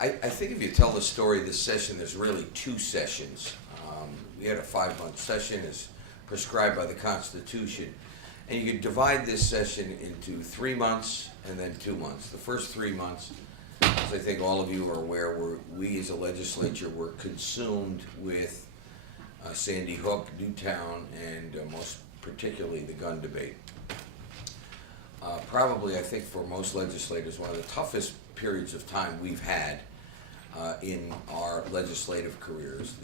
I think if you tell the story of this session, there's really two sessions. We had a 5-month session as prescribed by the Constitution, and you could divide this session into 3 months and then 2 months. The first 3 months, as I think all of you are aware, we as a legislature were consumed with Sandy Hook, Newtown, and most particularly the gun debate. Probably, I think, for most legislators, one of the toughest periods of time we've had in our legislative careers.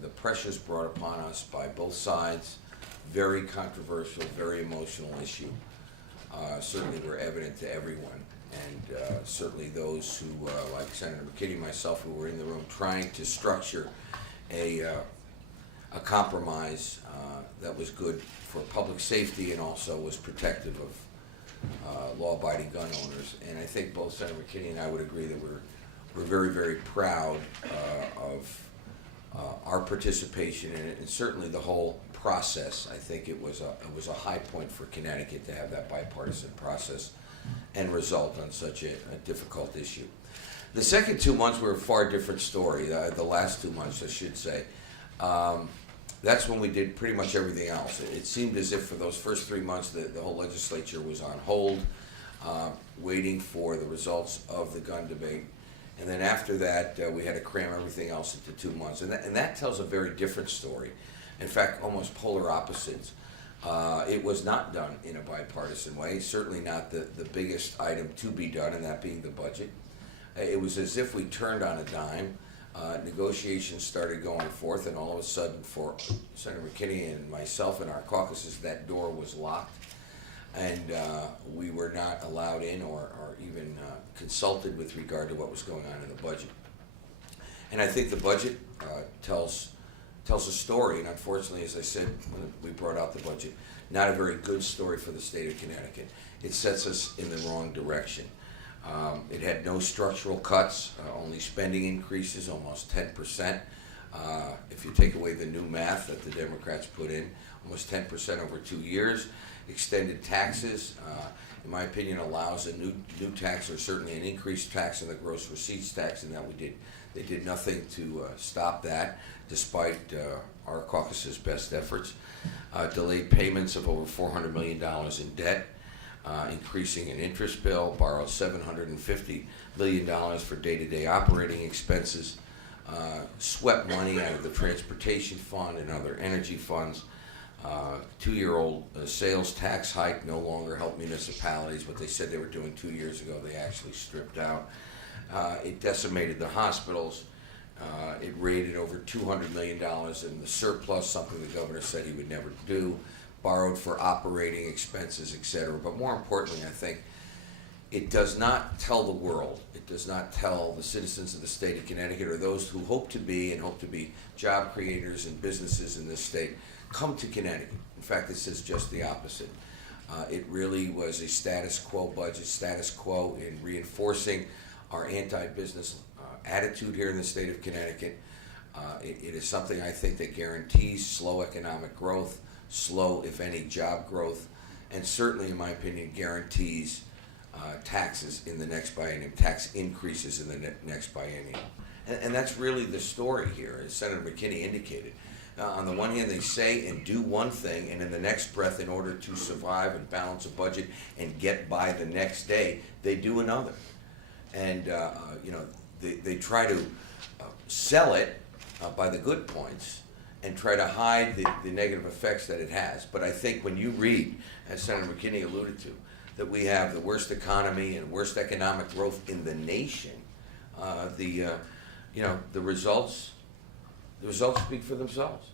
The pressures brought upon us by both sides, very controversial, very emotional issue, certainly were evident to everyone. And certainly those who, like Senator McKinney and myself, who were in the room trying to structure a compromise that was good for public safety and also was protective of law-abiding gun owners. And I think both Senator McKinney and I would agree that we're very, very proud of our participation in it, and certainly the whole process. I think it was a high point for Connecticut to have that bipartisan process and result on such a difficult issue. The second 2 months were a far different story. The last 2 months, I should say. That's when we did pretty much everything else. It seemed as if for those first 3 months the whole legislature was on hold, waiting for the results of the gun debate. And then after that, we had to cram everything else into 2 months. And that tells a very different story. In fact, almost polar opposites. It was not done in a bipartisan way, certainly not the biggest item to be done, and that being the budget. It was as if we turned on a dime. Negotiations started going forth, and all of a sudden for Senator McKinney and myself and our caucuses, that door was locked, and we were not allowed in or even consulted with regard to what was going on in the budget. And I think the budget tells a story, and unfortunately, as I said when we brought out the budget, not a very good story for the state of Connecticut. It sets us in the wrong direction. It had no structural cuts, only spending increases, almost 10%. If you take away the new math that the Democrats put in, almost 10% over 2 years. Extended taxes, in my opinion, allows a new tax, or certainly an increased tax on the gross receipts tax, and that they did nothing to stop that, despite our caucus's best efforts. Delayed payments of over $400 million in debt. Increasing an interest bill, borrowed $750 million for day-to-day operating expenses, swept money out of the transportation fund and other energy funds. 2-year-old sales tax hike no longer helped municipalities. What they said they were doing 2 years ago, they actually stripped out. It decimated the hospitals. It raided over $200 million in the surplus, something the governor said he would never do. Borrowed for operating expenses, etc. But more importantly, I think it does not tell the world, it does not tell the citizens of the state of Connecticut, or those who hope to be job creators and businesses in this state, come to Connecticut. In fact, it says just the opposite. It really was a status quo budget, status quo in reinforcing our anti-business attitude here in the state of Connecticut. It is something I think that guarantees slow economic growth, slow, if any, job growth, and certainly, in my opinion, guarantees taxes in the next biennium, tax increases in the next biennium. And that's really the story here, as Senator McKinney indicated. On the one hand, they say and do one thing, and in the next breath, in order to survive and balance a budget and get by the next day, they do another. And they try to sell it by the good points and try to hide the negative effects that it has. But I think when you read, as Senator McKinney alluded to, that we have the worst economy and worst economic growth in the nation, the results speak for themselves.